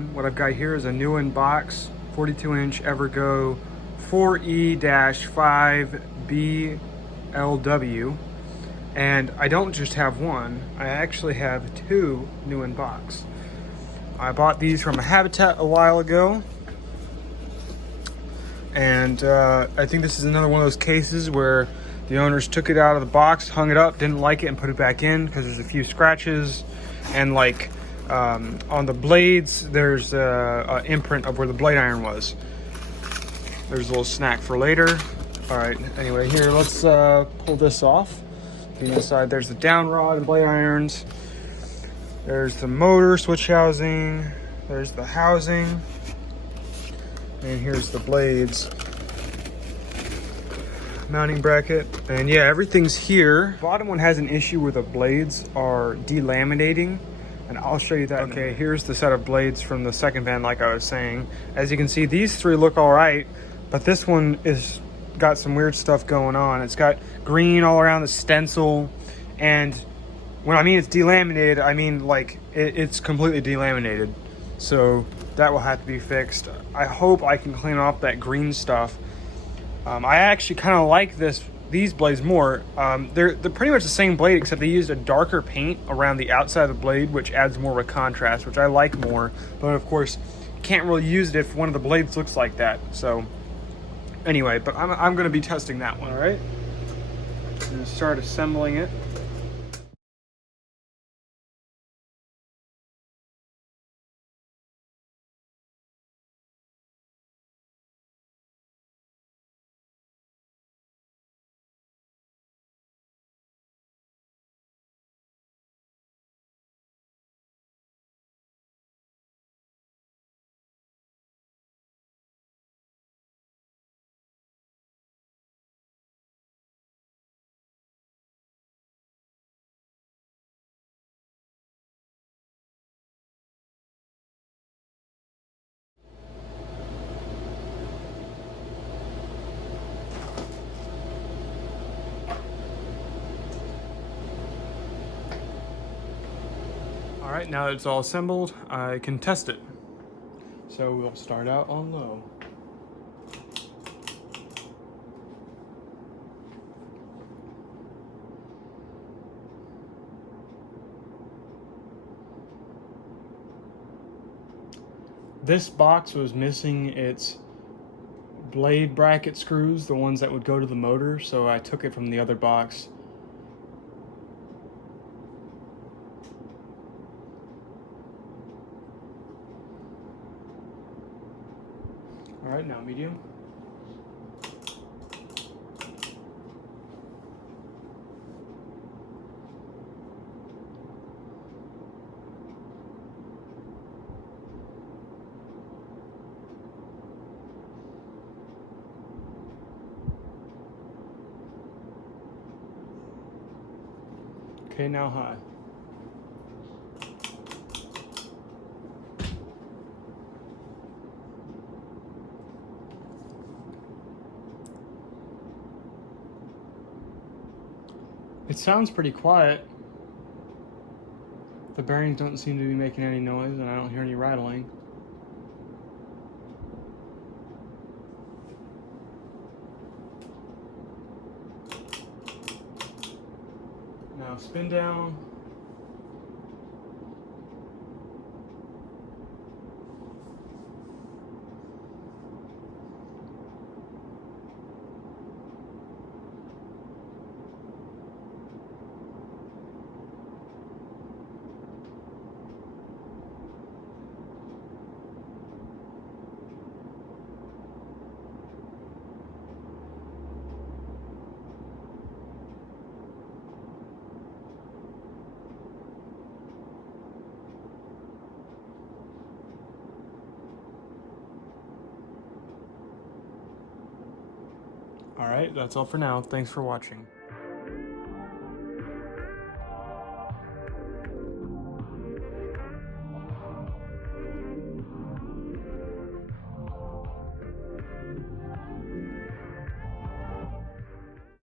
one. What I've got here is a new in box 42-inch Evergo 4E-5BLW. And I don't just have one, I actually have two new in box. I bought these from a Habitat a while ago. And I think this is another one of those cases where the owners took it out of the box, hung it up, didn't like it, and put it back in because there's a few scratches. And like on the blades, there's an imprint of where the blade iron was. There's a little snack for later. All right, anyway, here, let's pull this off. The inside, there's the down rod and blade irons. There's the motor switch housing. There's the housing. And here's the blades. Mounting bracket. And yeah, everything's here. The bottom one has an issue where the blades are delaminating. And I'll show you that. Okay, here's the set of blades from the second van, like I was saying. As you can see, these three look all right, but this one is got some weird stuff going on. It's got green all around the stencil, and when I mean it's delaminated, I mean like it's completely delaminated. So that will have to be fixed. I hope I can clean off that green stuff. I actually kind of like these blades more. They're pretty much the same blade, except they used a darker paint around the outside of the blade, which adds more of a contrast, which I like more. But of course, can't really use it if one of the blades looks like that. So anyway, but I'm going to be testing that one. All right, I'm going to start assembling it. All right, now that it's all assembled, I can test it. So we'll start out on low. This box was missing its blade bracket screws, the ones that would go to the motor, so I took it from the other box. All right, now medium. Okay, now high. It sounds pretty quiet. The bearings don't seem to be making any noise, and I don't hear any rattling. Now spin down. All right, that's all for now. Thanks for watching.